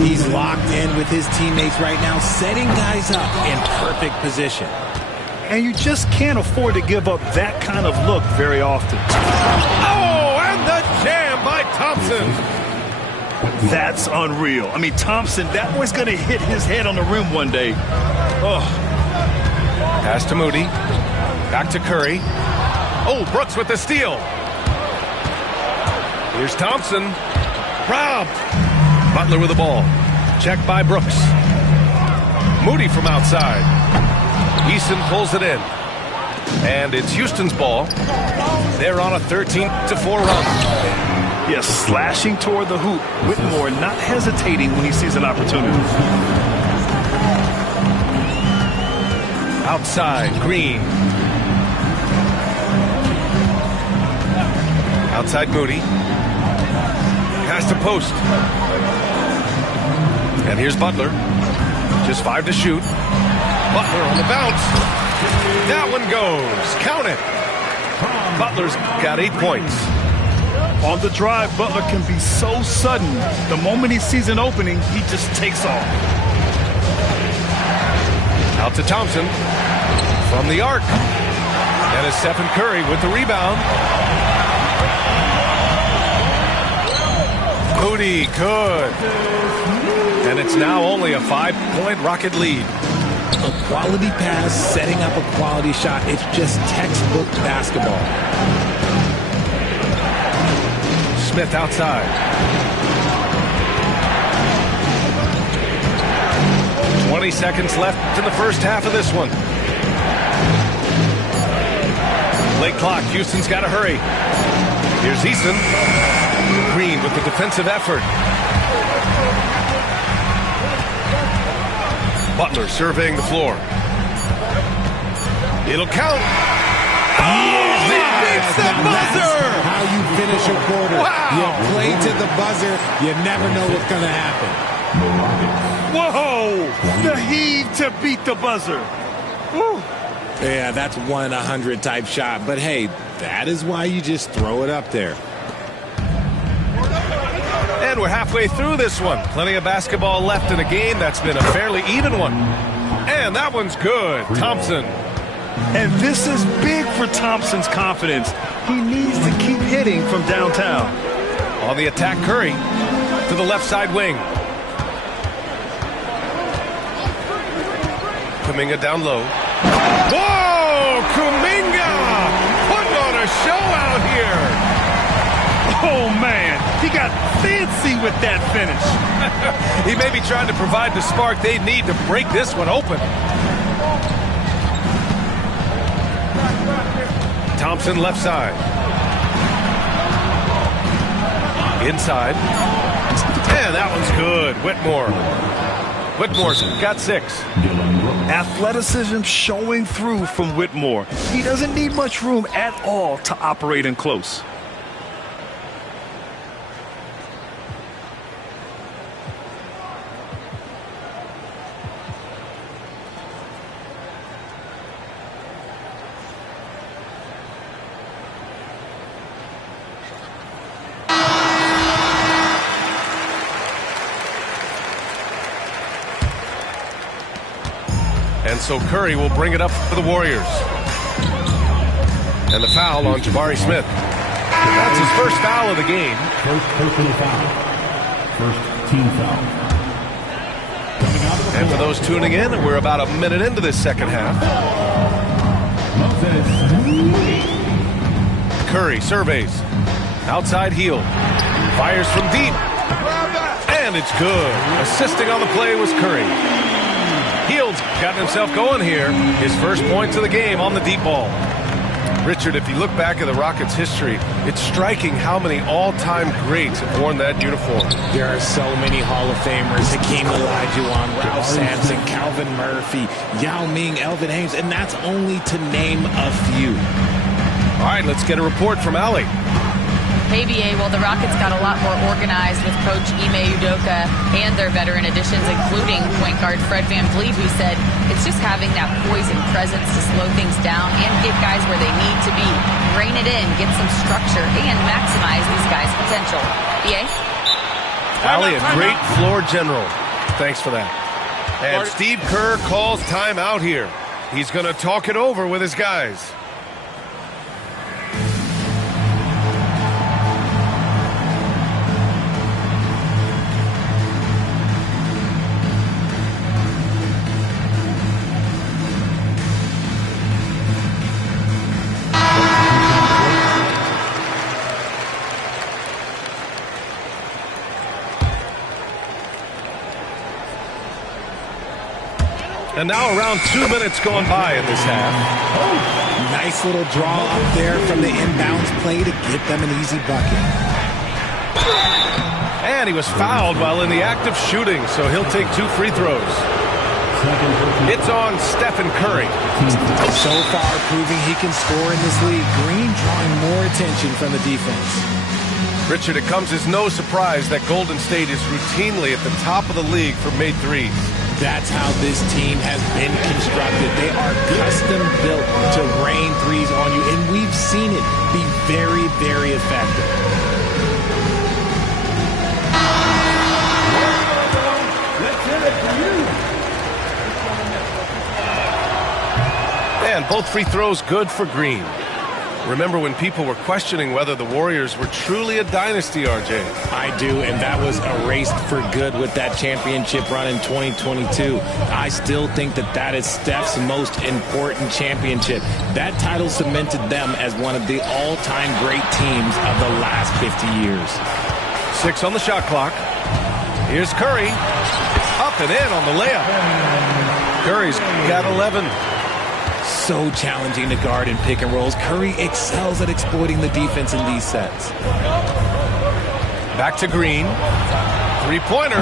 He's locked in with his teammates right now, setting guys up in perfect position. And you just can't afford to give up that kind of look very often. Oh, and the jam by Thompson. That's unreal. I mean, Thompson, that boy's going to hit his head on the rim one day. Oh. Pass to Moody. Back to Curry. Oh, Brooks with the steal. Here's Thompson. Robbed. Butler with the ball. Checked by Brooks. Moody from outside. Eason pulls it in. And it's Houston's ball. They're on a 13-4 run. Yes, slashing toward the hoop. Whitmore not hesitating when he sees an opportunity. Outside, Green. Outside, Moody. Pass to post. And here's Butler. Just 5 to shoot. Butler on the bounce. That one goes. Count it. Butler's got 8 points. On the drive, Butler can be so sudden. The moment he sees an opening, he just takes off. Out to Thompson from the arc. And it's Stephen Curry with the rebound. Moody, good. And it's now only a 5-point Rocket lead. A quality pass, setting up a quality shot. It's just textbook basketball. Smith outside. 20 seconds left in the first half of this one. Late clock. Houston's got to hurry. Here's Easton. Green with the defensive effort. Butler surveying the floor. It'll count. That's how you finish a quarter. Wow. You play to the buzzer. You never know what's going to happen. Whoa! The heave to beat the buzzer. Woo. Yeah, that's 1 in 100 type shot. But hey, that is why you just throw it up there. And we're halfway through this one. Plenty of basketball left in a game that's been a fairly even one. And that one's good. Thompson. And this is big for Thompson's confidence. He needs to keep hitting from downtown. On the attack, Curry to the left side wing. Kuminga down low. Whoa! Kuminga! Putting on a show out here. Oh, man. He got fancy with that finish. He may be trying to provide the spark they need to break this one open. Thompson left side. Inside. And that one's good. Whitmore. Whitmore's got 6. Athleticism showing through from Whitmore. He doesn't need much room at all to operate in close. And so Curry will bring it up for the Warriors. And the foul on Jabari Smith. That's his first foul of the game. First personal foul. First team foul. And for those tuning in, we're about a minute into this second half. Curry surveys. Outside heel. Fires from deep. And it's good. Assisting on the play was Curry. Hield's gotten himself going here. His first points of the game on the deep ball. Richard, if you look back at the Rockets' history, it's striking how many all-time greats have worn that uniform. There are so many Hall of Famers. Hakeem Olajuwon, Ralph Sampson, Calvin Murphy, Yao Ming, Elvin Hayes, and that's only to name a few. All right, let's get a report from Allie. Hey, BA, well, the Rockets got a lot more organized with Coach Ime Udoka and their veteran additions, including point guard Fred VanVleet, who said it's just having that poise and presence to slow things down and get guys where they need to be. Rein it in, get some structure, and maximize these guys' potential. BA? Allie, a great floor general. Thanks for that. And Steve Kerr calls timeout here. He's going to talk it over with his guys. And now around 2 minutes gone by in this half. Nice little draw up there from the inbounds play to get them an easy bucket. And he was fouled while in the act of shooting, so he'll take 2 free throws. It's on Stephen Curry. So far proving he can score in this league. Green drawing more attention from the defense. Richard, it comes as no surprise that Golden State is routinely at the top of the league for made threes. That's how this team has been constructed. They are custom built to rain threes on you, and we've seen it be very, very effective. And both free throws good for Green. Remember when people were questioning whether the Warriors were truly a dynasty, RJ? I do, and that was erased for good with that championship run in 2022. I still think that is Steph's most important championship. That title cemented them as one of the all-time great teams of the last 50 years. 6 on the shot clock. Here's Curry. Up and in on the layup. Curry's got 11. So challenging to guard in pick and rolls. Curry excels at exploiting the defense in these sets. Back to Green. Three-pointer.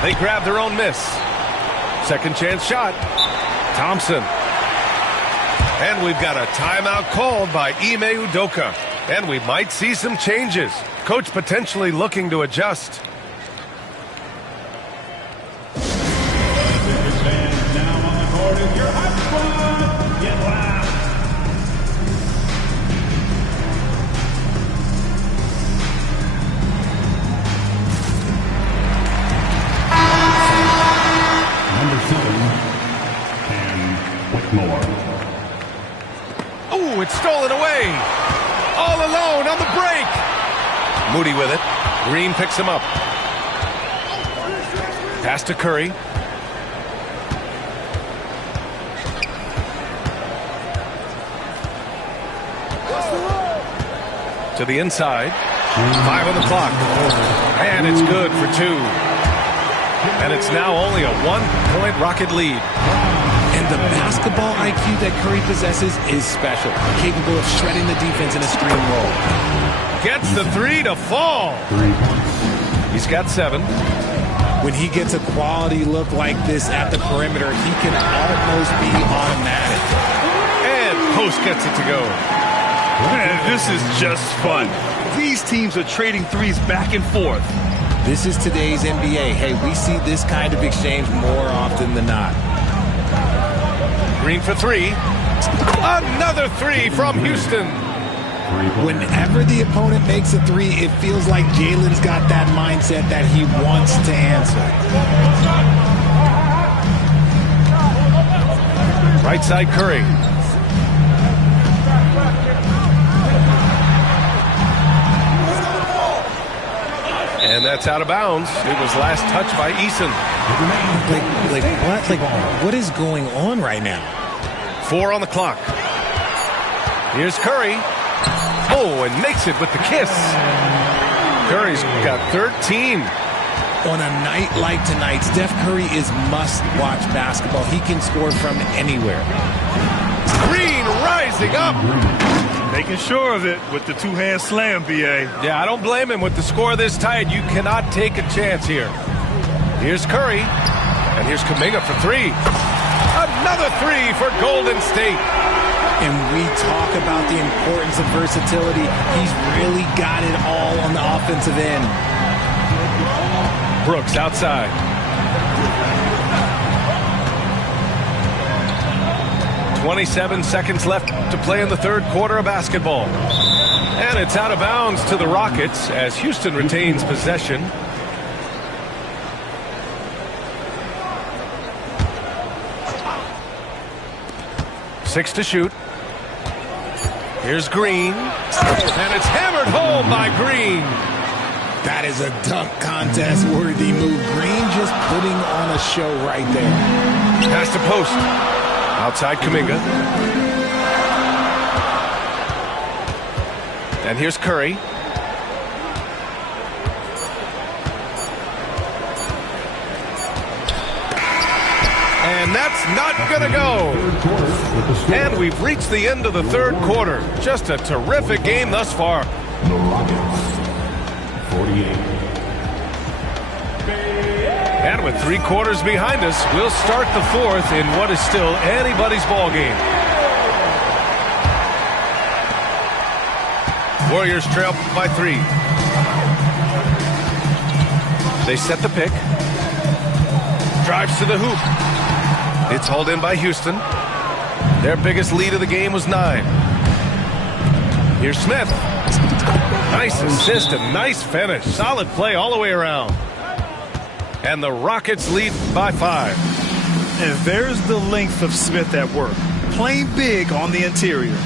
They grab their own miss. Second chance shot. Thompson. And we've got a timeout called by Ime Udoka. And we might see some changes. Coach potentially looking to adjust. Oh, it's stolen away. All alone on the break. Moody with it. Green picks him up. Pass to Curry. To the inside. 5 on the clock. And it's good for 2. And it's now only a 1-point Rocket lead. And the basketball IQ that Curry possesses is special, capable of shredding the defense in a screen roll. Gets the 3 to fall. He's got 7. When he gets a quality look like this at the perimeter, he can almost be automatic. And Post gets it to go. Man, this is just fun. These teams are trading threes back and forth. This is today's NBA. Hey, we see this kind of exchange more often than not. Green for 3. Another 3 from Houston. Whenever the opponent makes a 3, it feels like Jalen's got that mindset that he wants to answer. Right side Curry. And that's out of bounds. It was last touched by Eason. What is going on right now? 4 on the clock. Here's Curry. Oh, and makes it with the kiss. Curry's got 13. On a night like tonight, Steph Curry is must-watch basketball. He can score from anywhere. Green rising up. Making sure of it with the two-hand slam, BA. Yeah, I don't blame him with the score this tight. You cannot take a chance here. Here's Curry. And here's Kuminga for 3. Another 3 for Golden State. And we talk about the importance of versatility. He's really got it all on the offensive end. Brooks outside. "27 seconds left to play in the third quarter of basketball. And it's out of bounds to the Rockets as Houston retains possession. Six to shoot. Here's Green. And it's hammered home by Green. That is a dunk contest worthy move. Green just putting on a show right there. Pass to Post. Outside Kuminga. And here's Curry. And that's not going to go. And we've reached the end of the third quarter. Just a terrific game thus far. The Rockets, 48. And with 3 quarters behind us, we'll start the fourth in what is still anybody's ball game. Warriors trail by 3. They set the pick. Drives to the hoop. It's hauled in by Houston. Their biggest lead of the game was 9. Here's Smith. Nice assist and nice finish. Solid play all the way around. And the Rockets lead by 5. And there's the length of Smith at work. Playing big on the interior.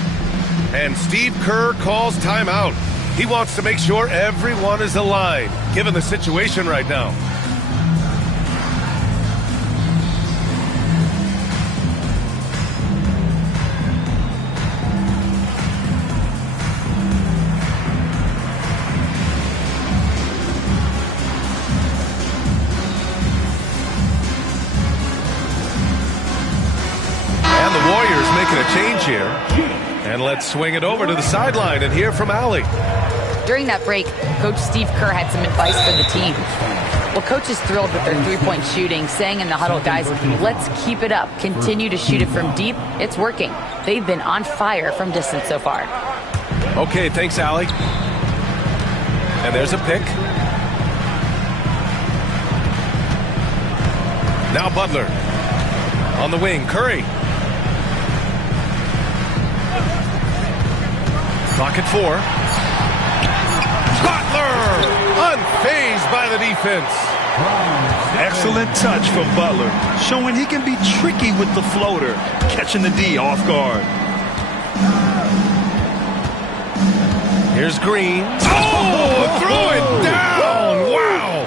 And Steve Kerr calls timeout. He wants to make sure everyone is aligned, given the situation right now. And the Warriors making a change here. And let's swing it over to the sideline and hear from Allie. During that break, Coach Steve Kerr had some advice for the team. Well, Coach is thrilled with their three-point shooting, saying in the huddle, guys, let's keep it up. Continue to shoot it from deep. It's working. They've been on fire from distance so far. Okay, thanks, Allie. And there's a pick. Now Butler. On the wing, Curry. Clock at 4. Butler! Unfazed by the defense. Excellent touch from Butler, showing he can be tricky with the floater, catching the D off guard. Here's Green. Oh! Throw it down! Wow!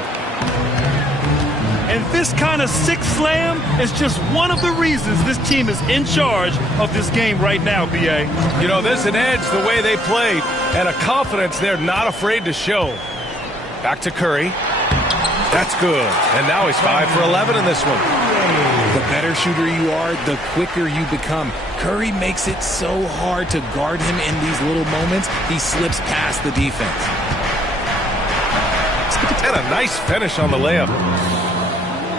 And this kind of sick slam is just one of the reasons this team is in charge of this game right now, B.A. You know, there's an edge the way they played and a confidence they're not afraid to show. Back to Curry. That's good. And now he's 5 for 11 in this one. The better shooter you are, the quicker you become. Curry makes it so hard to guard him in these little moments. He slips past the defense. And a nice finish on the layup.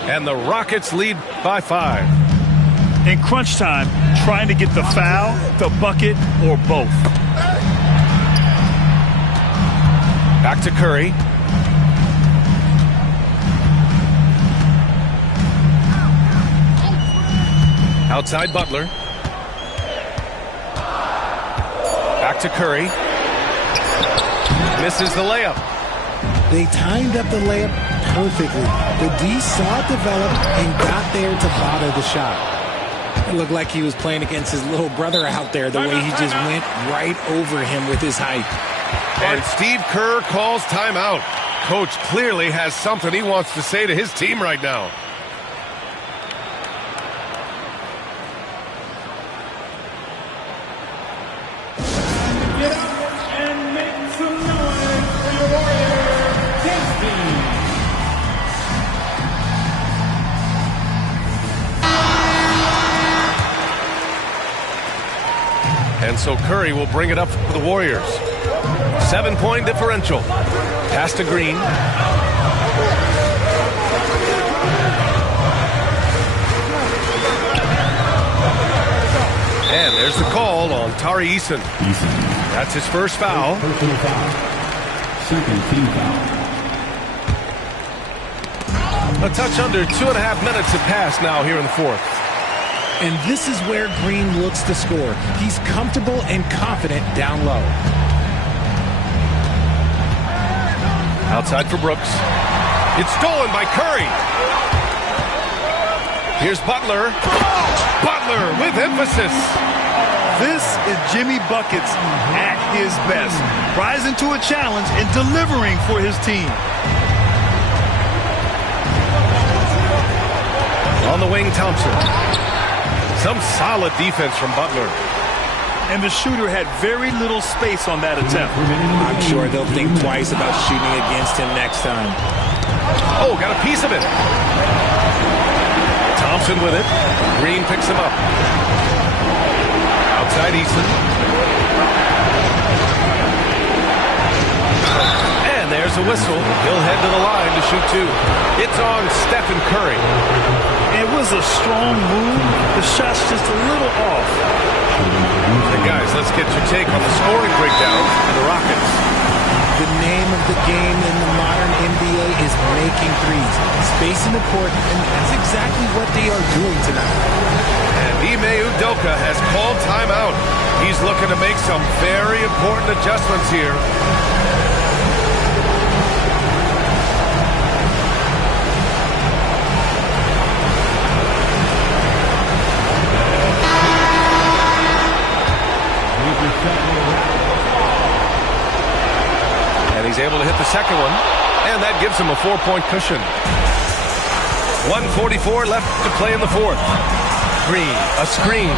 And the Rockets lead by 5. In crunch time, trying to get the foul, the bucket, or both. Back to Curry. Outside Butler. Back to Curry. Misses the layup. They timed up the layup perfectly. The D saw it develop and got there to bother the shot. It looked like he was playing against his little brother out there, the way he just went right over him with his height. And Steve Kerr calls timeout. Coach clearly has something he wants to say to his team right now. Get up and make some noise for your Warrior dance team. And so Curry will bring it up for the Warriors. 7-point differential. Pass to Green. And there's the call on Tari Eason. That's his first foul. Personal foul. Second team foul. A touch under 2.5 minutes have passed now here in the fourth. And this is where Green looks to score. He's comfortable and confident down low. Outside for Brooks. It's stolen by Curry. Here's Butler. Butler with emphasis. This is Jimmy Buckets at his best, rising to a challenge and delivering for his team. On the wing, Thompson. Some solid defense from Butler. And the shooter had very little space on that attempt. I'm sure they'll think twice about shooting against him next time. Oh, got a piece of it. Thompson with it. Green picks him up. Outside Eason. And there's a whistle. He'll head to the line to shoot 2. It's on Stephen Curry. It was a strong move. The shot's just a little off. And guys, let's get your take on the scoring breakdown for the Rockets. The name of the game in the modern NBA is make making threes, spacing the court, and that's exactly what they are doing tonight. And Ime Udoka has called timeout. He's looking to make some very important adjustments here. And he's able to hit the second one, and that gives him a 4-point cushion. 1:44 left to play in the fourth. Green, a screen.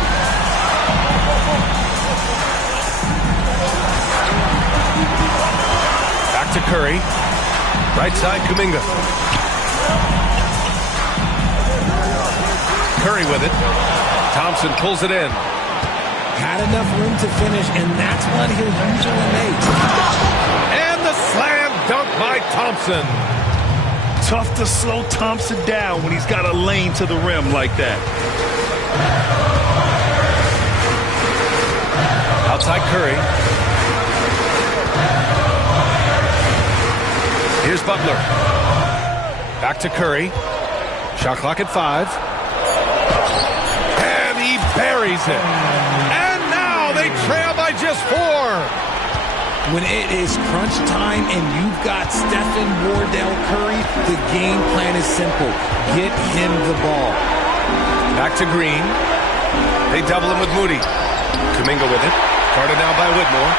Back to Curry. Right side, Kuminga. Curry with it. Thompson pulls it in. Had enough room to finish, and that's what he'll usually make. And the slam dunk by Thompson. Tough to slow Thompson down when he's got a lane to the rim like that. Outside Curry. Here's Butler. Back to Curry. Shot clock at 5. And he buries it. And now they trail by just 4. When it is crunch time and you've got Stephen Wardell Curry, the game plan is simple. Get him the ball. Back to Green. They double him with Moody. Kuminga with it. Guarded now by Whitmore.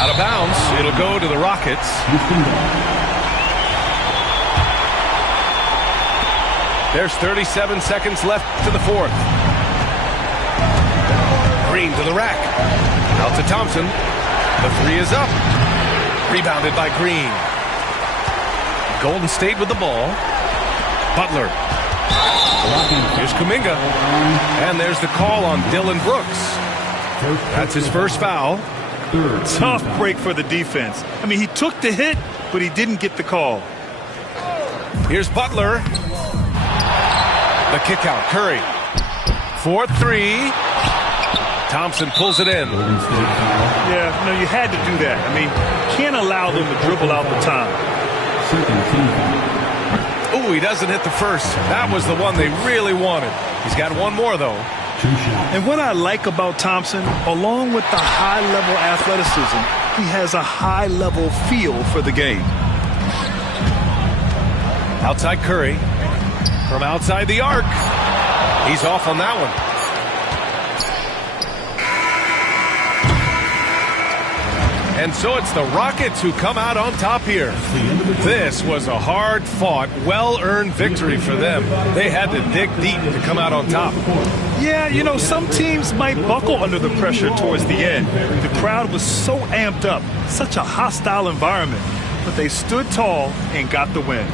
Out of bounds. It'll go to the Rockets. There's 37 seconds left to the fourth. Green to the rack. Out to Thompson. The three is up. Rebounded by Green. Golden State with the ball. Butler. Here's Kuminga. And there's the call on Dylan Brooks. That's his first foul. Tough break for the defense. I mean, he took the hit, but he didn't get the call. Here's Butler. The kick out. Curry. 4-3. Thompson pulls it in. Yeah, no, you had to do that. I mean, can't allow them to dribble out the time. Oh, he doesn't hit the first. That was the one they really wanted. He's got one more, though. And what I like about Thompson, along with the high-level athleticism, he has a high-level feel for the game. Outside Curry. From outside the arc. He's off on that one. And so it's the Rockets who come out on top here. This was a hard-fought, well-earned victory for them. They had to dig deep to come out on top. Yeah, you know, some teams might buckle under the pressure towards the end. The crowd was so amped up, such a hostile environment. But they stood tall and got the win.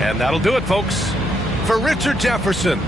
And that'll do it, folks. For Richard Jefferson,